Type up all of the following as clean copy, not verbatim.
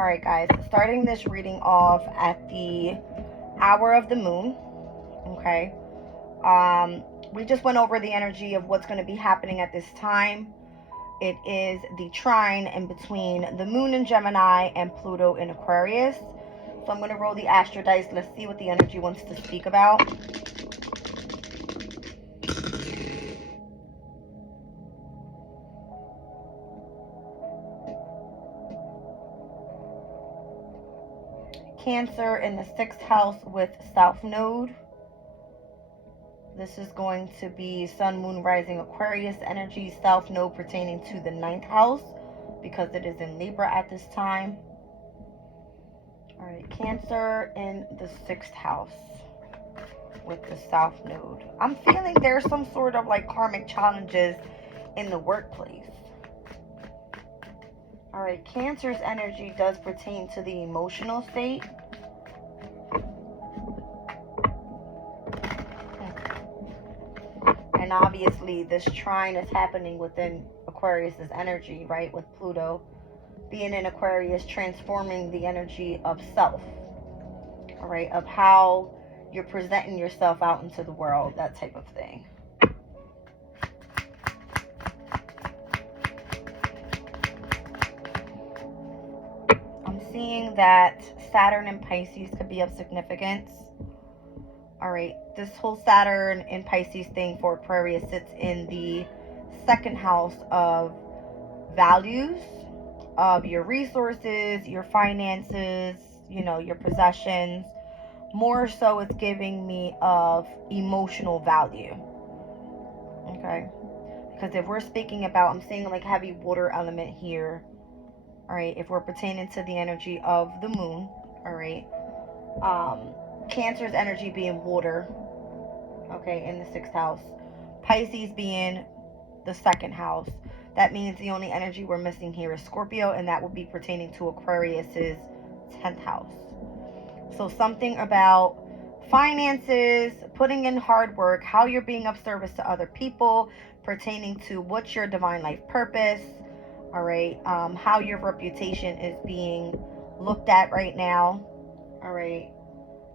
All right, guys, starting this reading off at the hour of the moon. Okay. We just went over the energy of what's going to be happening at this time. It is the trine in between the moon in Gemini and Pluto in Aquarius. So I'm going to roll the astro dice. Let's see what the energy wants to speak about. Cancer in the 6th house with South Node. This is going to be Sun, Moon, Rising, Aquarius energy. South Node pertaining to the 9th house because it is in Libra at this time. All right, Cancer in the 6th house with the South Node. I'm feeling there's some sort of like karmic challenges in the workplace. All right, Cancer's energy does pertain to the emotional state. And obviously this trine is happening within Aquarius's energy, right? With Pluto being in Aquarius, transforming the energy of self, all right? Of how you're presenting yourself out into the world, that type of thing. Seeing that Saturn in Pisces could be of significance. All right, this whole Saturn in Pisces thing for Aquarius sits in the 2nd house of values, of your resources, your finances, you know, your possessions. More so it's giving me of emotional value. Okay, because if we're speaking about, I'm seeing like heavy water element here. All right, if we're pertaining to the energy of the moon, all right, Cancer's energy being water, okay, in the 6th house, Pisces being the 2nd house. That means the only energy we're missing here is Scorpio, and that would be pertaining to Aquarius's 10th house. So something about finances, putting in hard work, how you're being of service to other people, pertaining to what's your divine life purpose. All right, how your reputation is being looked at right now. All right,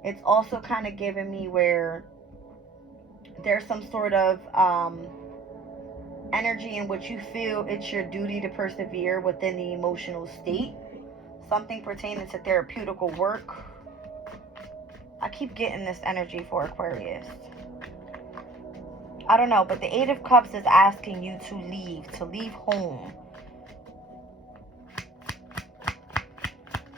it's also kind of giving me where there's some sort of energy in which you feel it's your duty to persevere within the emotional state. Something pertaining to therapeutical work. I keep getting this energy for Aquarius. I don't know, but the 8 of Cups is asking you to leave home.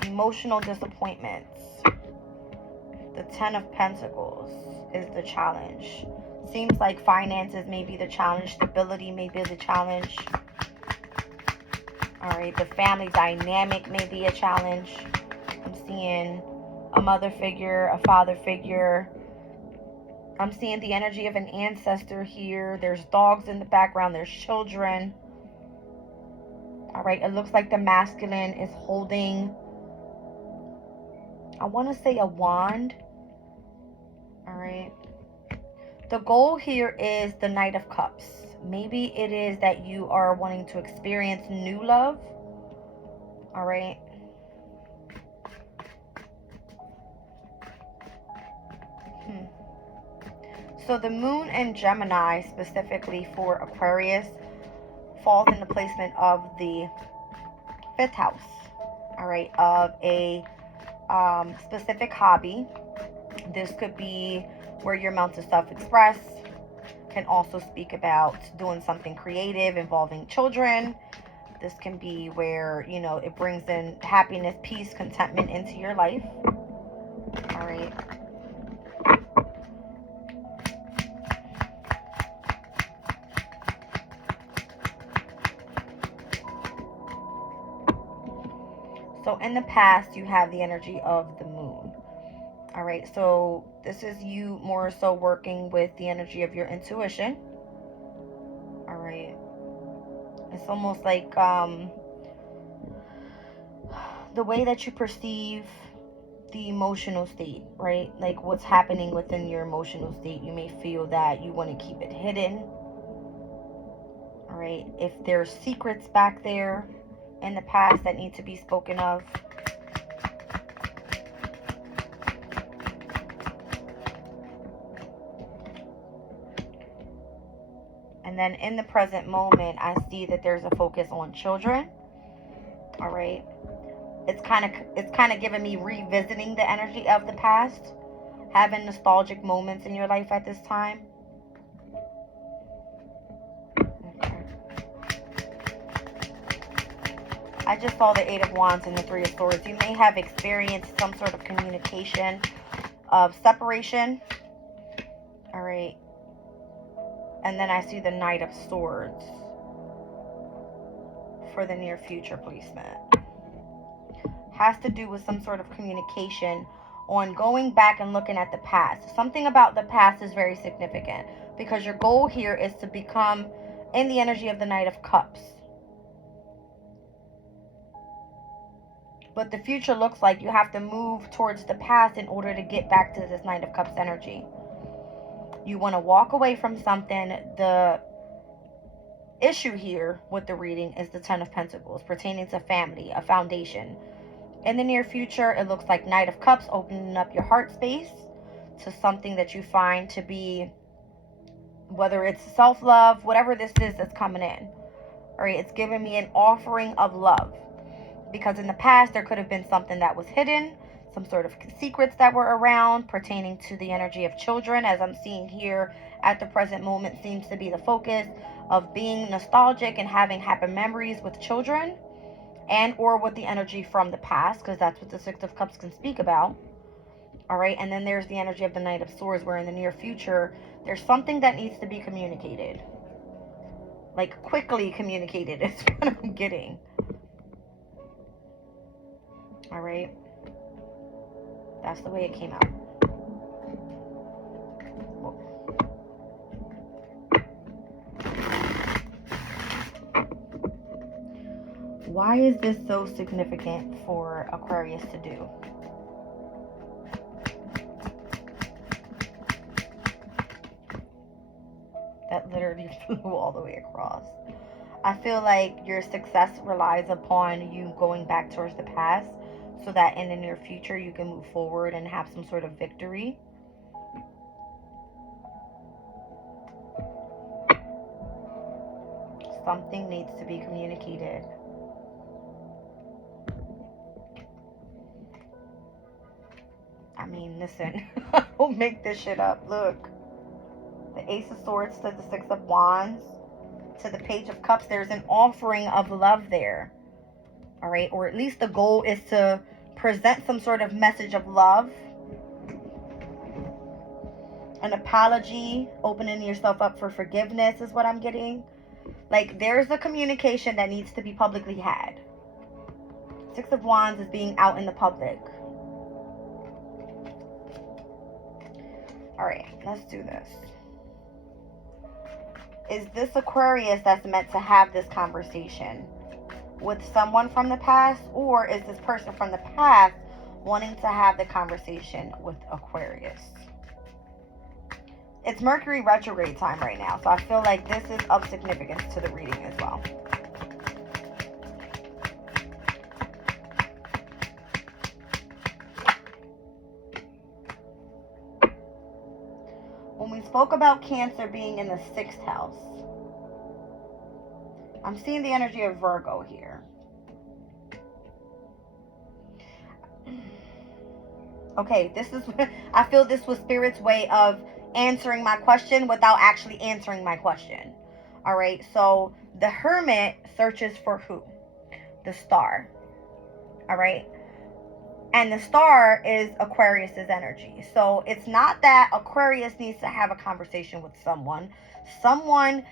Emotional disappointments. The 10 of Pentacles is the challenge. Seems like finances may be the challenge. Stability may be the challenge. All right, the family dynamic may be a challenge. I'm seeing a mother figure, a father figure. I'm seeing the energy of an ancestor here. There's dogs in the background. There's children. All right, it looks like the masculine is holding, I want to say, a wand. All right. The goal here is the Knight of Cups. Maybe it is that you are wanting to experience new love. All right. So the moon in Gemini, specifically for Aquarius, falls in the placement of the 5th house. All right. Of a specific hobby. This could be where you're meant to self-express. Can also speak about doing something creative involving children. This can be where, you know, it brings in happiness, peace, contentment into your life. All right. So in the past, you have the energy of the moon. All right, so this is you more so working with the energy of your intuition. All right. It's almost like the way that you perceive the emotional state, right? Like what's happening within your emotional state. You may feel that you want to keep it hidden. All right. If there's secrets back there in the past that need to be spoken of. And then in the present moment, I see that there's a focus on children. All right. It's kind of giving me revisiting the energy of the past, having nostalgic moments in your life at this time. Okay. I just saw the Eight of Wands and the Three of Swords. You may have experienced some sort of communication of separation. All right. And then I see the Knight of Swords for the near future placement. Has to do with some sort of communication on going back and looking at the past. Something about the past is very significant because your goal here is to become in the energy of the Knight of Cups. But the future looks like you have to move towards the past in order to get back to this Knight of Cups energy. You want to walk away from something. The issue here with the reading is the Ten of Pentacles pertaining to family, a foundation. In the near future, it looks like Knight of Cups opening up your heart space to something that you find to be, whether it's self-love, whatever this is that's coming in. All right, it's giving me an offering of love. Because in the past, there could have been something that was hidden, some sort of secrets that were around pertaining to the energy of children, as I'm seeing here at the present moment seems to be the focus of being nostalgic and having happy memories with children and or with the energy from the past, because that's what the Six of Cups can speak about. All right, and then there's the energy of the Knight of Swords, where in the near future, there's something that needs to be communicated. Like, quickly communicated is what I'm getting. All right. That's the way it came out. Why is this so significant for Aquarius to do? That literally flew all the way across. I feel like your success relies upon you going back towards the past so that in the near future you can move forward and have some sort of victory. Something needs to be communicated. I mean, listen, don't make this shit up. Look. The Ace of Swords to the Six of Wands to the Page of Cups. There's an offering of love there. All right. Or at least the goal is to present some sort of message of love. An apology. Opening yourself up for forgiveness is what I'm getting. Like, there's a communication that needs to be publicly had. Six of Wands is being out in the public. All right. Let's do this. Is this Aquarius that's meant to have this conversation with someone from the past? Or is this person from the past wanting to have the conversation with Aquarius? It's Mercury retrograde time right now. So I feel like this is of significance to the reading as well. When we spoke about Cancer being in the 6th house, I'm seeing the energy of Virgo here. Okay, this is, I feel this was Spirit's way of answering my question without actually answering my question. All right, so the Hermit searches for who? The Star. All right. And the Star is Aquarius's energy. So it's not that Aquarius needs to have a conversation with someone. Someone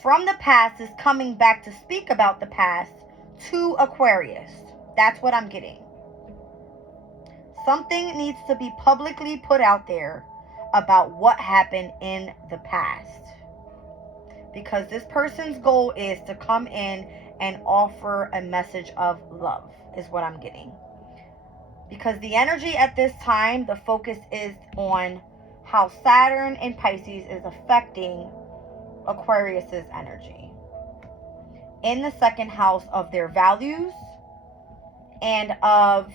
from the past is coming back to speak about the past to Aquarius. That's what I'm getting. Something needs to be publicly put out there about what happened in the past. Because this person's goal is to come in and offer a message of love, is what I'm getting. Because the energy at this time, the focus is on how Saturn in Pisces is affecting Aquarius's energy. In the 2nd house of their values and of,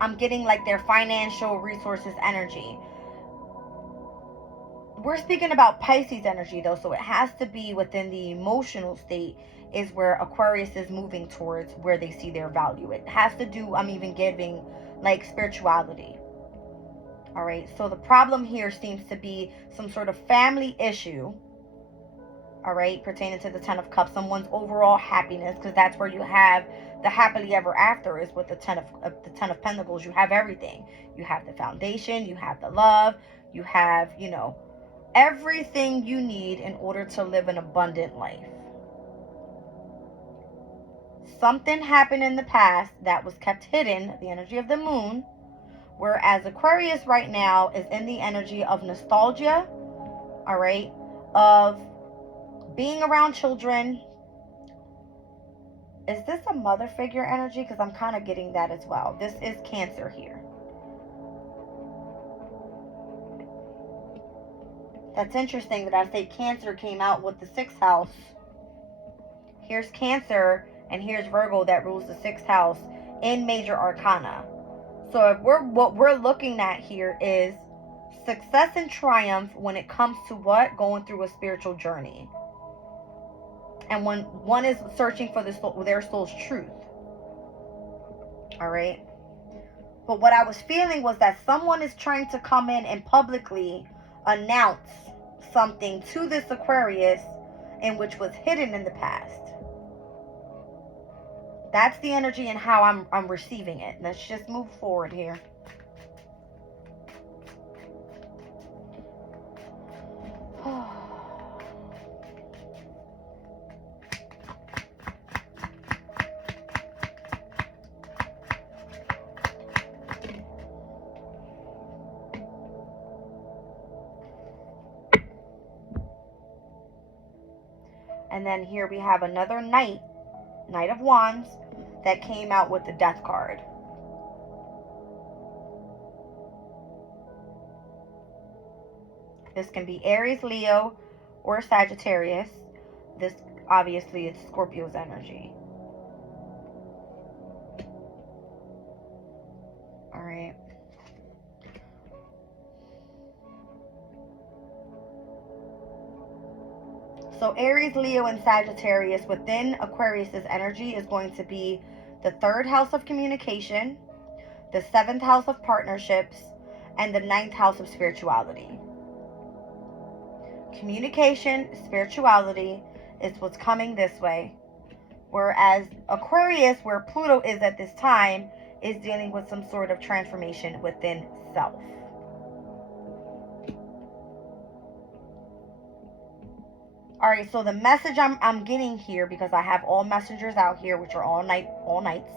I'm getting like their financial resources energy. we're speaking about Pisces energy though, so it has to be within the emotional state is where Aquarius is moving towards where they see their value. It has to do, I'm even giving like spirituality. All right, so the problem here seems to be some sort of family issue. All right, pertaining to the 10 of Cups, someone's overall happiness, because that's where you have the happily ever after is with the 10 of Pentacles. You have everything. You have the foundation, you have the love, you have, you know, everything you need in order to live an abundant life. Something happened in the past that was kept hidden, the energy of the moon, whereas Aquarius right now is in the energy of nostalgia, all right, of being around children. Is this a mother figure energy? Because I'm kind of getting that as well. This is Cancer here. That's interesting that I say Cancer came out with the 6th house. Here's Cancer and here's Virgo that rules the 6th house in major arcana. So if what we're looking at here is success and triumph when it comes to what? Going through a spiritual journey. And when one is searching for their soul's truth. All right. But what I was feeling was that someone is trying to come in and publicly announce something to this Aquarius in which was hidden in the past. That's the energy and how I'm receiving it. Let's just move forward here. And then here we have another Knight of Wands, that came out with the Death card. This can be Aries, Leo, or Sagittarius. This obviously is Scorpio's energy. All right. So Aries, Leo, and Sagittarius within Aquarius's energy is going to be the 3rd house of communication, the 7th house of partnerships, and the 9th house of spirituality. Communication, spirituality is what's coming this way. Whereas Aquarius, where Pluto is at this time, is dealing with some sort of transformation within self. All right, so the message I'm getting here, because I have all messengers out here, which are all nights,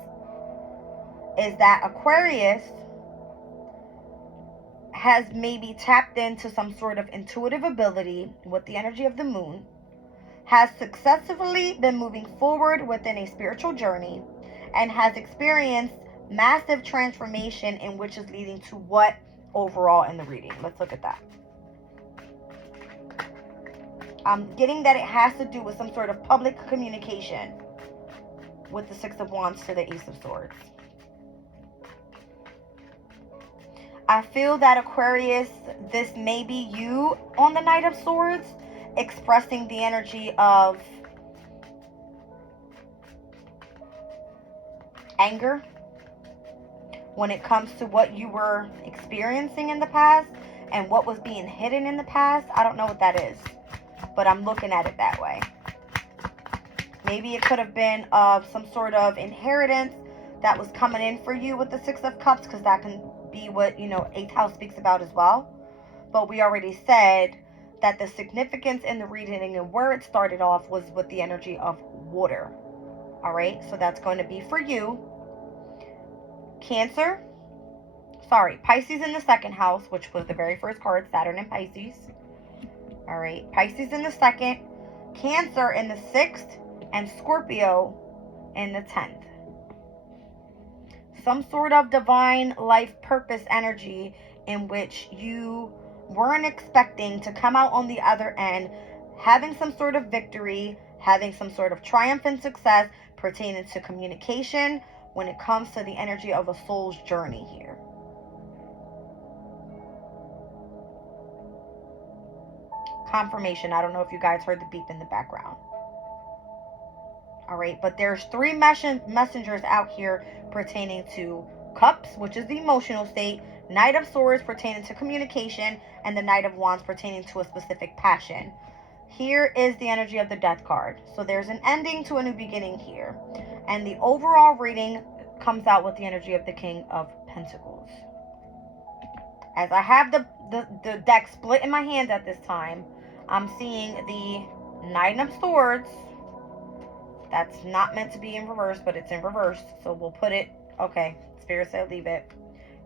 is that Aquarius has maybe tapped into some sort of intuitive ability with the energy of the moon, has successfully been moving forward within a spiritual journey, and has experienced massive transformation, in which is leading to what overall in the reading. Let's look at that. I'm getting that it has to do with some sort of public communication with the 6 of Wands to the Ace of Swords. I feel that Aquarius, this may be you on the Knight of Swords, expressing the energy of anger when it comes to what you were experiencing in the past and what was being hidden in the past. I don't know what that is, but I'm looking at it that way. Maybe it could have been of some sort of inheritance that was coming in for you with the 6 of Cups, because that can be what, you know, 8th house speaks about as well. But we already said that the significance in the reading and where it started off was with the energy of water. All right, so that's going to be for you. Pisces in the 2nd house, which was the very first card, Saturn and Pisces. All right, Pisces in the 2nd, Cancer in the 6th, and Scorpio in the 10th. Some sort of divine life purpose energy in which you weren't expecting to come out on the other end, having some sort of victory, having some sort of triumph and success pertaining to communication when it comes to the energy of a soul's journey here. Confirmation. I don't know if you guys heard the beep in the background. All right, but there's three messengers out here pertaining to Cups, which is the emotional state, Knight of Swords pertaining to communication, and the Knight of Wands pertaining to a specific passion. Here is the energy of the Death card. So there's an ending to a new beginning here. And the overall reading comes out with the energy of the King of Pentacles. As I have the deck split in my hand at this time, I'm seeing the Nine of Swords. That's not meant to be in reverse, but it's in reverse. So we'll put it, okay, Spirit said leave it.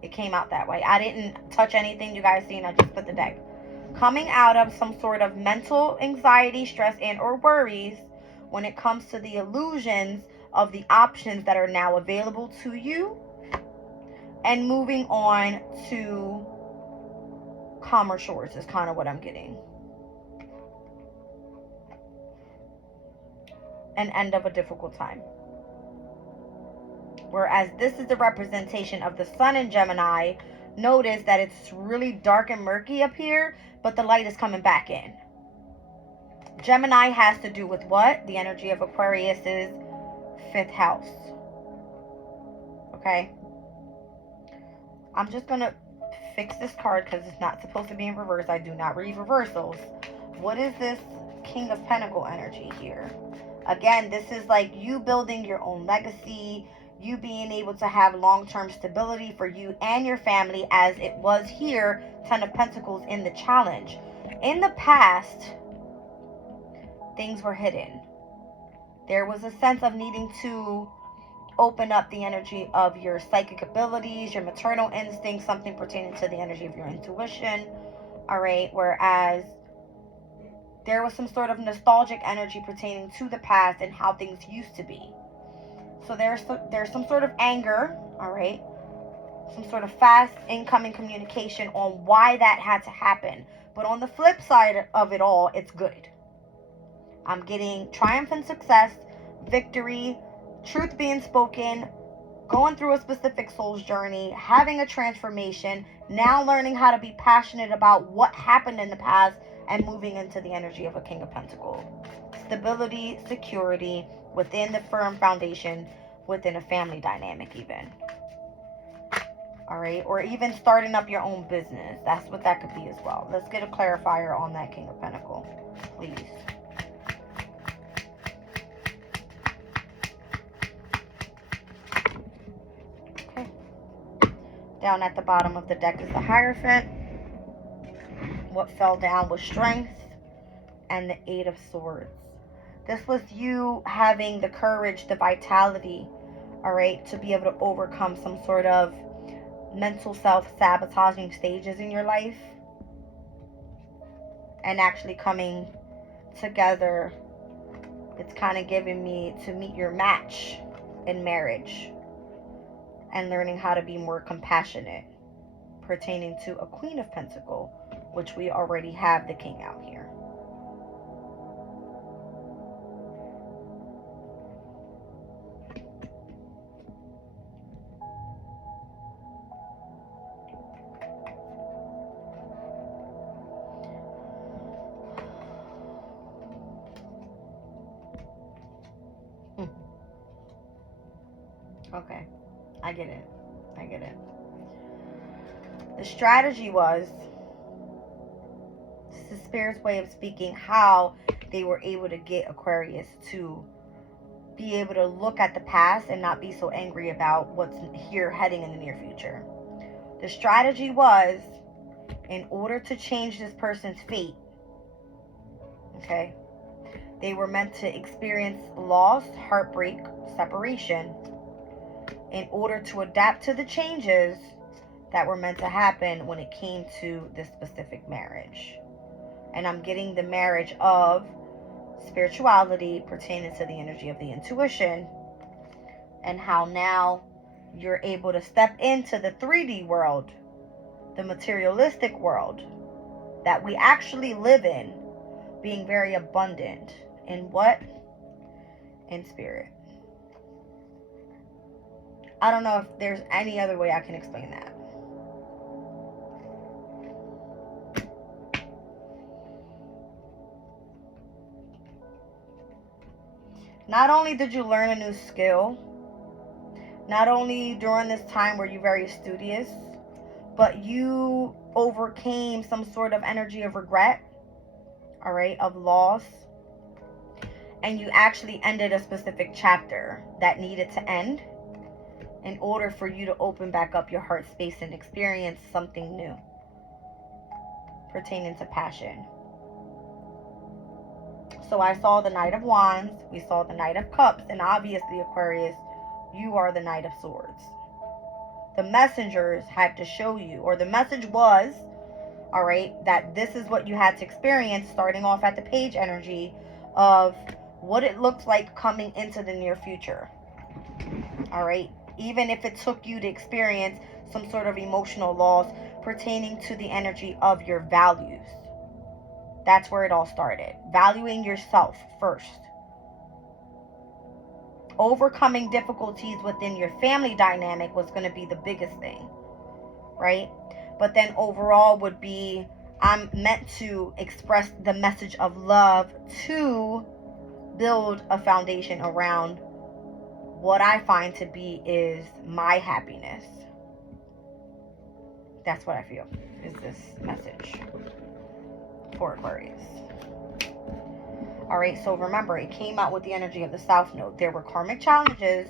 It came out that way. I didn't touch anything, you guys seen. I just put the deck. Coming out of some sort of mental anxiety, stress, and or worries when it comes to the illusions of the options that are now available to you, and moving on to calmer shores is kind of what I'm getting. An end of a difficult time. Whereas this is the representation of the sun in Gemini. Notice that it's really dark and murky up here, but the light is coming back in. Gemini has to do with what? The energy of Aquarius's 5th house. Okay? I'm just going to fix this card because it's not supposed to be in reverse. I do not read reversals. What is this King of Pentacle energy here? Again, this is like you building your own legacy, you being able to have long-term stability for you and your family, as it was here, 10 of Pentacles in the challenge. In the past, things were hidden. There was a sense of needing to open up the energy of your psychic abilities, your maternal instincts, something pertaining to the energy of your intuition. All right, whereas there was some sort of nostalgic energy pertaining to the past and how things used to be. So there's some sort of anger, all right, some sort of fast incoming communication on why that had to happen. But on the flip side of it all, it's good. I'm getting triumph and success, victory, truth being spoken, going through a specific soul's journey, having a transformation, now learning how to be passionate about what happened in the past, and moving into the energy of a King of Pentacles. Stability, security within the firm foundation, within a family dynamic even. All right, or even starting up your own business. That's what that could be as well. Let's get a clarifier on that King of Pentacles, please. Okay. Down at the bottom of the deck is the Hierophant. What fell down was Strength and the 8 of Swords. This was you having the courage, the vitality, all right, to be able to overcome some sort of mental self-sabotaging stages in your life and actually coming together. It's kind of giving me to meet your match in marriage and learning how to be more compassionate pertaining to a Queen of Pentacles, which we already have the King out here. Okay, I get it. I get it. The strategy was, this is Spirit's way of speaking, how they were able to get Aquarius to be able to look at the past and not be so angry about what's here heading in the near future. The strategy was, in order to change this person's fate, okay, they were meant to experience loss, heartbreak, separation, in order to adapt to the changes that were meant to happen when it came to this specific marriage. And I'm getting the marriage of spirituality pertaining to the energy of the intuition, and how now you're able to step into the 3D world, the materialistic world that we actually live in, being very abundant in what? In spirit. I don't know if there's any other way I can explain that. Not only did you learn a new skill, not only during this time were you very studious, but you overcame some sort of energy of regret, all right, of loss, and you actually ended a specific chapter that needed to end in order for you to open back up your heart space and experience something new pertaining to passion. So I saw the Knight of Wands, we saw the Knight of Cups, and obviously, Aquarius, you are the Knight of Swords. The messengers had to show you, or the message was, all right, that this is what you had to experience, starting off at the page energy of what it looks like coming into the near future. All right, even if it took you to experience some sort of emotional loss pertaining to the energy of your values. That's where it all started. Valuing yourself first. Overcoming difficulties within your family dynamic was going to be the biggest thing, right? But then overall would be, I'm meant to express the message of love to build a foundation around what I find to be is my happiness. That's what I feel is this message for Aquarius. All right, so remember, it came out with the energy of the South Node. There were karmic challenges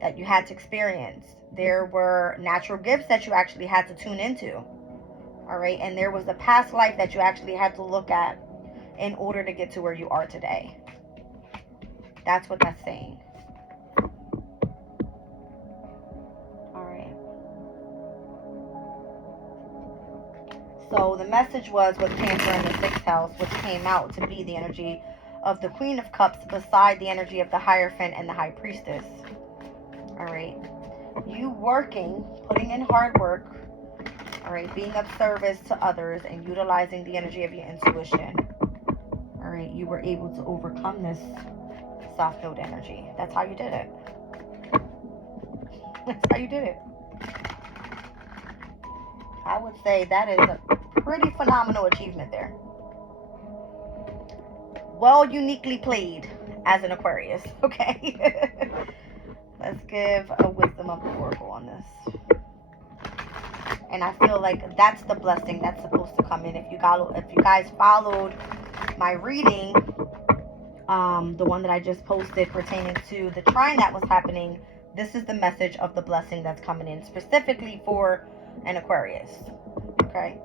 that you had to experience. There were natural gifts that you actually had to tune into. All right, and there was a past life that you actually had to look at in order to get to where you are today. That's what that's saying. All right. So the message was with Cancer in the 6th house, which came out to be the energy of the Queen of Cups beside the energy of the Hierophant and the High Priestess. All right. You working, putting in hard work, all right, being of service to others and utilizing the energy of your intuition. All right, you were able to overcome this South Node energy. That's how you did it. That's how you did it. I would say that is a pretty phenomenal achievement there. Well, uniquely played as an Aquarius. Okay. Let's give a wisdom of the oracle on this. And I feel like that's the blessing that's supposed to come in. If you guys followed my reading, the one that I just posted pertaining to the trine that was happening, this is the message of the blessing that's coming in specifically for an Aquarius. Okay.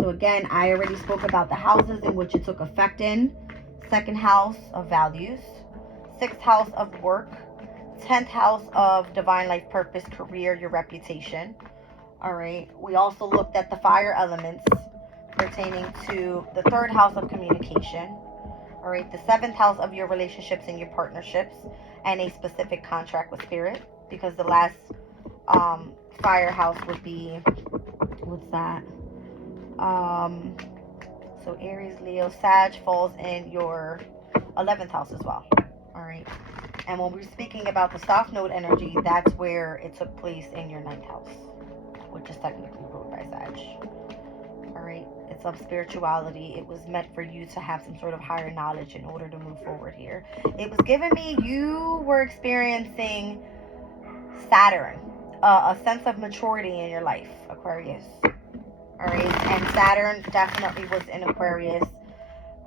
So again, I already spoke about the houses in which it took effect in. 2nd house of values, 6th house of work, 10th house of divine life purpose, career, your reputation. All right. We also looked at the fire elements pertaining to the 3rd house of communication. All right. The 7th house of your relationships and your partnerships and a specific contract with spirit, because the last fire house would be, what's that? So Aries, Leo, Sag falls in your 11th house as well. All right. And when we're speaking about the South Node energy, that's where it took place in your 9th house, which is technically ruled by Sag. All right. It's of spirituality. It was meant for you to have some sort of higher knowledge in order to move forward here. It was giving me you were experiencing Saturn, a sense of maturity in your life, Aquarius. All right. And Saturn definitely was in Aquarius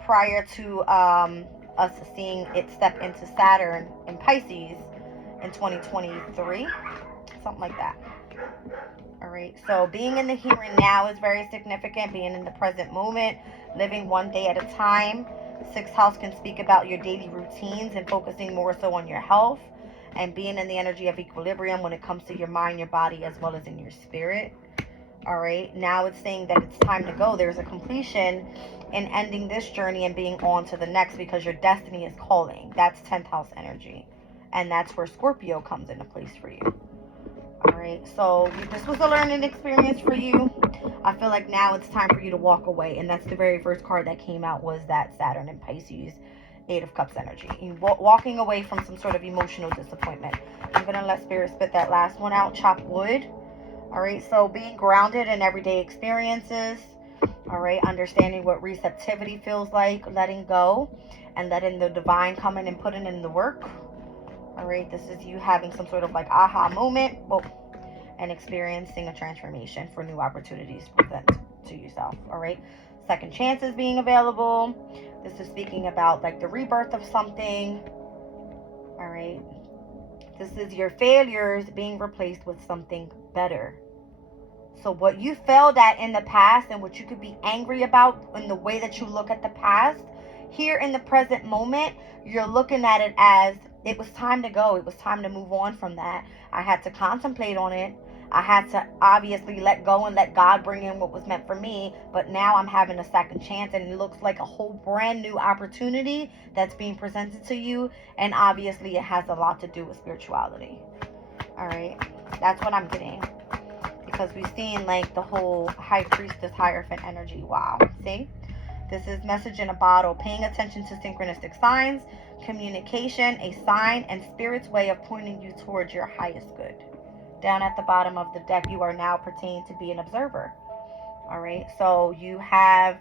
prior to us seeing it step into Saturn in Pisces in 2023, something like that. All right, so being in the here and now is very significant. Being in the present moment, living one day at a time. 6th house can speak about your daily routines and focusing more so on your health and being in the energy of equilibrium when it comes to your mind, your body, as well as in your spirit. All right, now it's saying that it's time to go. There's a completion in ending this journey and being on to the next because your destiny is calling. That's 10th house energy. And that's where Scorpio comes into place for you. All right, so this was a learning experience for you. I feel like now it's time for you to walk away. And that's the very first card that came out was that Saturn and Pisces 8 of Cups energy. You walking away from some sort of emotional disappointment. I'm going to let Spirit spit that last one out. Chop wood. All right, so being grounded in everyday experiences. All All right, understanding what receptivity feels like, letting go and letting the divine come in and put in the work. All right, this is you having some sort of like aha moment, and experiencing a transformation for new opportunities present to yourself. All right, second chances being available. This is speaking about like the rebirth of something. All right, this is your failures being replaced with something better. So what you failed at in the past and what you could be angry about in the way that you look at the past, here in the present moment, you're looking at it as it was time to go. It was time to move on from that. I had to contemplate on it. I had to obviously let go and let God bring in what was meant for me. But now I'm having a second chance, and it looks like a whole brand new opportunity that's being presented to you. And obviously it has a lot to do with spirituality. All right. That's what I'm getting. Because we've seen like the whole high priestess hierophant energy. Wow. See? This is message in a bottle. Paying attention to synchronistic signs, communication, a sign, and spirit's way of pointing you towards your highest good. Down at the bottom of the deck, you are now pertained to be an observer. All right. So you have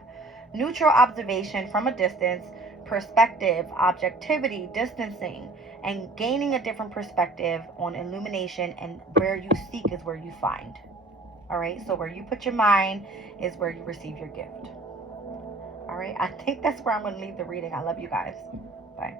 neutral observation from a distance, perspective, objectivity, distancing, and gaining a different perspective on illumination, and where you seek is where you find. All right, so where you put your mind is where you receive your gift. All right, I think that's where I'm going to leave the reading. I love you guys. Bye.